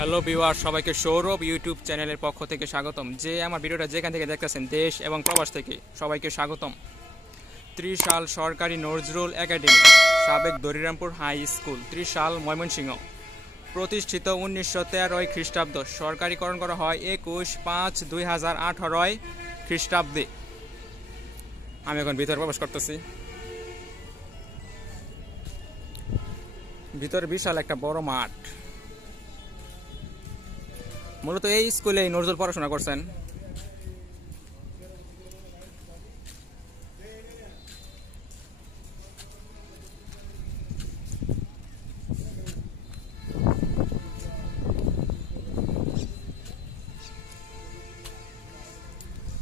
Hello viewer, সবাইকে সৌরভ ইউটিউব চ্যানেলের পক্ষ থেকে স্বাগতম। যে আমার ভিডিওটা যেখান থেকে দেখতেছেন, দেশ এবং প্রবাস থেকে, সবাইকে স্বাগতম। ত্রিশাল সরকারি নজরুল একাডেমি, সাবেক দরিরামপুর হাই স্কুল, ত্রিশাল, ময়মনসিংহ। প্রতিষ্ঠিত 1913 খ্রিস্টাব্দ, সরকারিকরণ করা হয় 21/5/2018 খ্রিস্টাব্দে। আমি এখন ভিতরে প্রবেশ করতেছি। ভিতরে বিশাল একটা বড় মাঠ। মূলত এই স্কুলে নজরুল পড়াশোনা করছেন।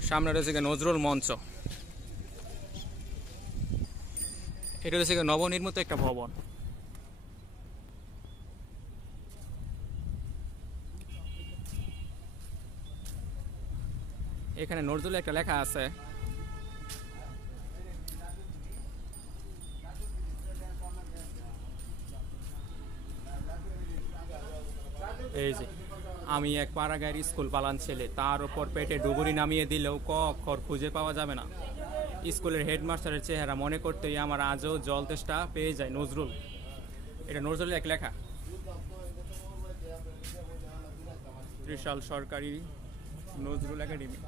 সামনে রয়েছে নজরুল মঞ্চ। এটা হচ্ছে নবনির্মিত একটা ভবন। এখানে নজরুল একটা লেখা আছে। এই যে, আমি এক পাড়াগাঁয়ের স্কুল পালান ছেলে, তার উপর পেটে ডুবুরি নামিয়ে দিলেও ক অক্ষর খুঁজে পাওয়া যাবে না। স্কুলের হেডমাস্টারের চেহারা মনে করতেই আমার আজও জল তেষ্টা পেয়ে যায়। নজরুল, এটা নজরুলের এক লেখা। ত্রিশাল সরকারি নজরুল একাডেমি।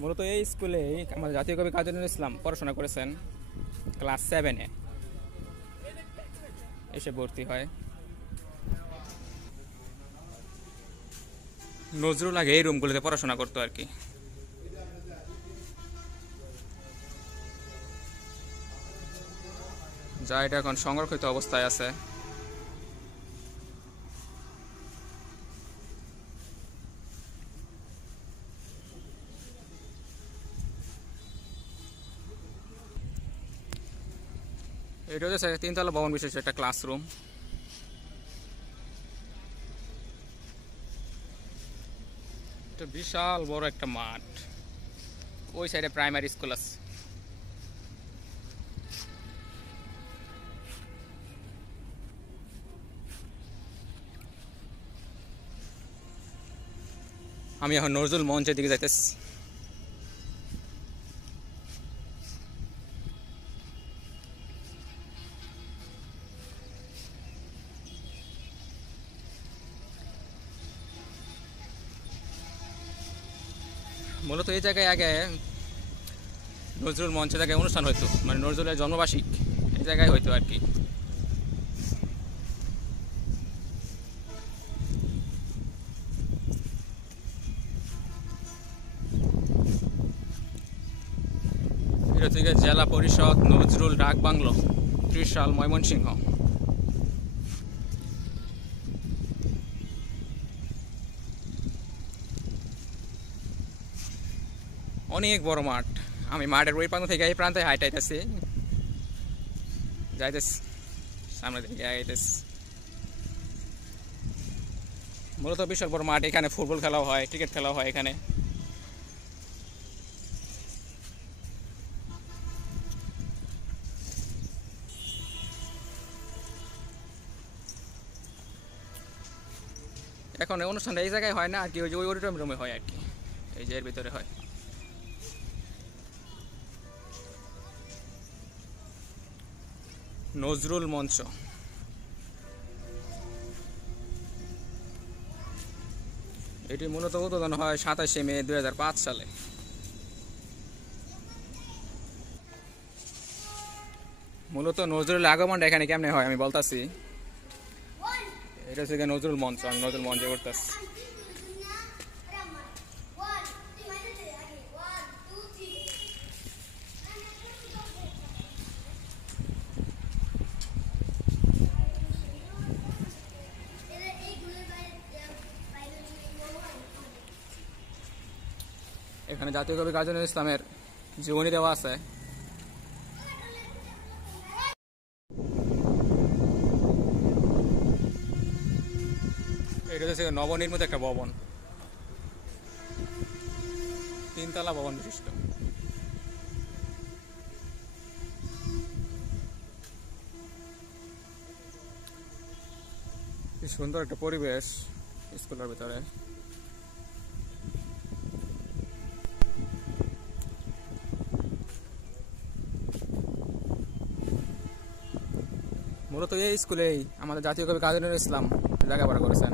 মূলত এই স্কুলে আমার জাতীয় কবি কাজী নজরুল ইসলাম পড়াশোনা করেছেন। ক্লাস 7-এ এসে ভর্তি হয়। নজরুল আগে এই রুমগুলোতে পড়াশোনা করতো আর কি। যা এটা এখন সংরক্ষিত অবস্থায় আছে। এটা হচ্ছে 3 তলা ভবন বিশিষ্ট একটা ক্লাসরুম। এটা বিশাল বড় একটা মাঠ। ওই সাইডে প্রাইমারি স্কুল আছে। আমি এখন নজরুল মঞ্চের দিকে যাইতেছি। মূলত এই জায়গায় আগে নজরুল মঞ্চের জায়গায় অনুষ্ঠান হইতো, মানে নজরুলের জন্মবার্ষিক এই জায়গায় হইতো আর কি। এটা থেকে জেলা পরিষদ নজরুল ডাক বাংলো, ত্রিশাল, ময়মনসিংহ। অনেক বড় মাঠ। আমি মাঠের ওই প্রান্ত থেকে এই প্রান্তে হাইটাইতেছি, যাইতেছি সামনে দিকে আগাইতেছি। মূলত বিশাল বড় মাঠ। এখানে ফুটবল খেলাও হয়, ক্রিকেট খেলাও হয় এখানে। এখন অনুষ্ঠানটা এই জায়গায় হয় না আর কি, ওই যে ওই অডিটোরিয়াম রুমে হয় আর কি, এই যে এর ভিতরে হয়। নজরুল মঞ্চ। এটি মূলত উদ্বোধন হয় 27শে মে 2005 সালে। মূলত নজরুল আগমনটা এখানে কেমনে হয় আমি বলতাছি। এটা হচ্ছে নজরুল মঞ্চ। আমি নজরুল মঞ্চে করতেছি। এখানে জাতীয় কবি কাজী নজরুল ইসলামের জীবনী দেওয়া আছে। এটা হচ্ছে নবনির্মিত একটা ভবন, 3 তলা ভবন বিশিষ্ট। সুন্দর একটা পরিবেশ স্কুলের ভিতরে। মূলত এই স্কুলেই আমাদের জাতীয় কবি কাজী নজরুল ইসলাম লেখাপড়া করেছেন।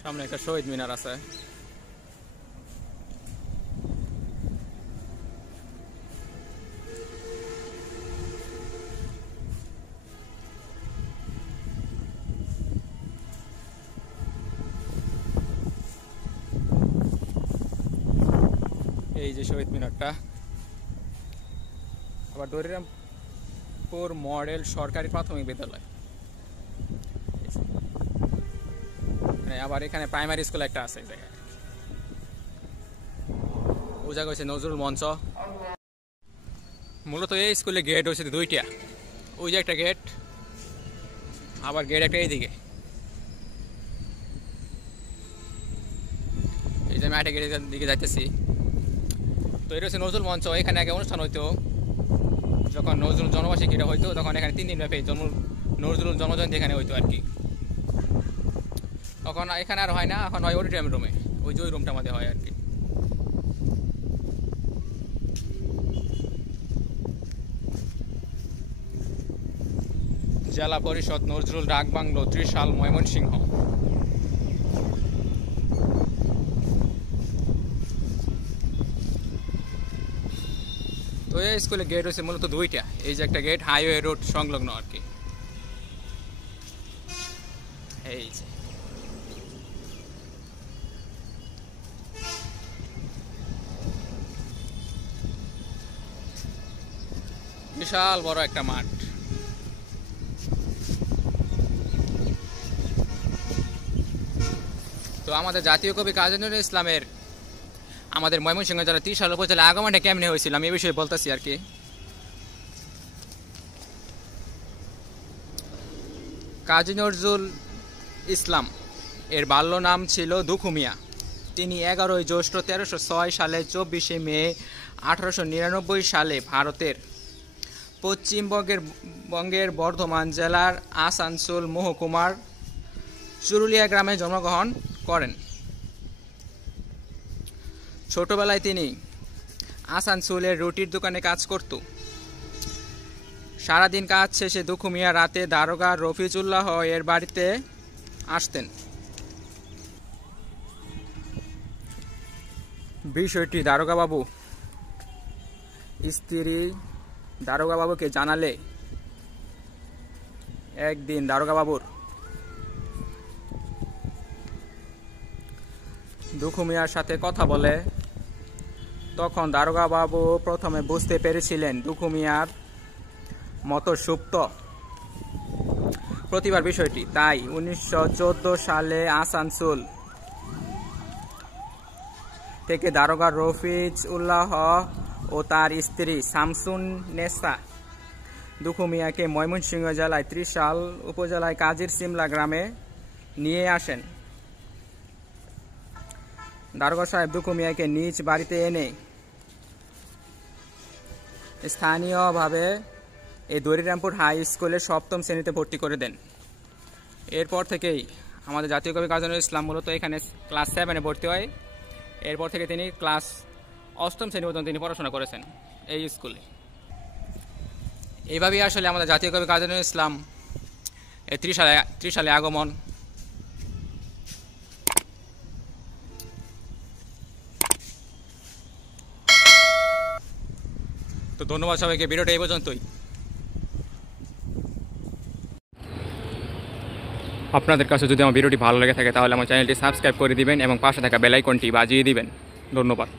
সামনে একটা শহীদ মিনার আছে। এই যে শহীদ মিনারটা। আবার দরিরামপুর মডেল সরকারি প্রাথমিক বিদ্যালয়। আবার এখানে প্রাইমারি স্কুল একটা আছে। ওই জায়গা হচ্ছে নজরুল মঞ্চ। মূলত এই স্কুলে গেট হচ্ছে দুইটা। ওই যে একটা গেট, আবার গেট একটা এইদিকে। এই যে আমি আরেকটা গেটের দিকে যাইতেছি। তো এটা হচ্ছে নজরুল মঞ্চ। এখানে আগে অনুষ্ঠান হইতো, যখন নজরুল জন্মবার্ষিকীটা হইতো তখন এখানে 3 দিন ব্যাপী নজরুল জন্মজয়ন্তী এখানে হইতো আর কি। তখন এখানে আর হয় না, এখন হয় অডিটোরিয়াম রুমে। ওই যে ওই রুমটা আমাদের হয় আর কি। জেলা পরিষদ নজরুল ডাকবাংলো, ত্রিশাল, ময়মনসিংহ। তো এই স্কুলে গেট হচ্ছে মূলত দুইটা। এই যে একটা গেট হাইওয়ে রোড সংলগ্ন আর কি। এই যে বিশাল বড় একটা মাঠ। তো আমাদের জাতীয় কবি কাজী নজরুল ইসলামের আমাদের ময়মনসিংহ জেলা ত্রিশাল উপজেলা আগমনটা কেমনে হয়েছিল আমি এই বিষয়ে বলতেছি আর কি। কাজী নজরুল ইসলাম এর বাল্য নাম ছিল দুখু মিয়া। তিনি 11ই জ্যৈষ্ঠ 1306 সালে 24শে মে 1899 সালে ভারতের পশ্চিমবঙ্গের বর্ধমান জেলার আসানসোল মহকুমার চুরুলিয়া গ্রামে জন্মগ্রহণ করেন। ছোটবেলায় তিনি আসানসোলের রুটির দোকানে কাজ করত। সারাদিন কাজ শেষে দুখু মিয়া রাতে দারোগা রফিজুল্লাহ এর বাড়িতে আসতেন। বিষয়টি দারোগাবাবু স্ত্রী দারোগাবাবুকে জানালে একদিন দারোগাবাবুর দুখু মিয়ার সাথে কথা বলে। তখন দারোগাবাবু প্রথমে বুঝতে পেরেছিলেন দুখু মিয়ার মতো সুপ্ত প্রতিভার বিষয়টি। তাই 1914 সালে আসানসোল থেকে দারোগা রফিজ উল্লাহ ও তার স্ত্রী শামসুন নেসা দুখু মিয়াকে ময়মনসিংহ জেলায় ত্রিশাল উপজেলায় কাজীর সিমলা গ্রামে নিয়ে আসেন। দারোগা সাহেব দুখু মিয়াকে নিজ বাড়িতে এনে স্থানীয়ভাবে এই দরিরামপুর হাই স্কুলে 7ম শ্রেণীতে ভর্তি করে দেন। এরপর থেকেই আমাদের জাতীয় কবি কাজী নজরুল ইসলাম মূলত এখানে ক্লাস 7-এ ভর্তি হয়। এরপর থেকে তিনি ক্লাস 8ম শ্রেণী পর্যন্ত তিনি পড়াশোনা করেছেন এই স্কুলে। এইভাবেই আসলে আমাদের জাতীয় কবি কাজী নজরুল ইসলাম এই ত্রিশালে আগমন। তো ধন্যবাদ সবাইকে, ভিডিওটা এই পর্যন্তই। আপনাদের কাছে যদি আমার ভিডিওটি ভালো লেগে থাকে তাহলে আমার চ্যানেলটি সাবস্ক্রাইব করে দিবেন এবং পাশে থাকা বেল আইকনটি বাজিয়ে দিবেন। ধন্যবাদ।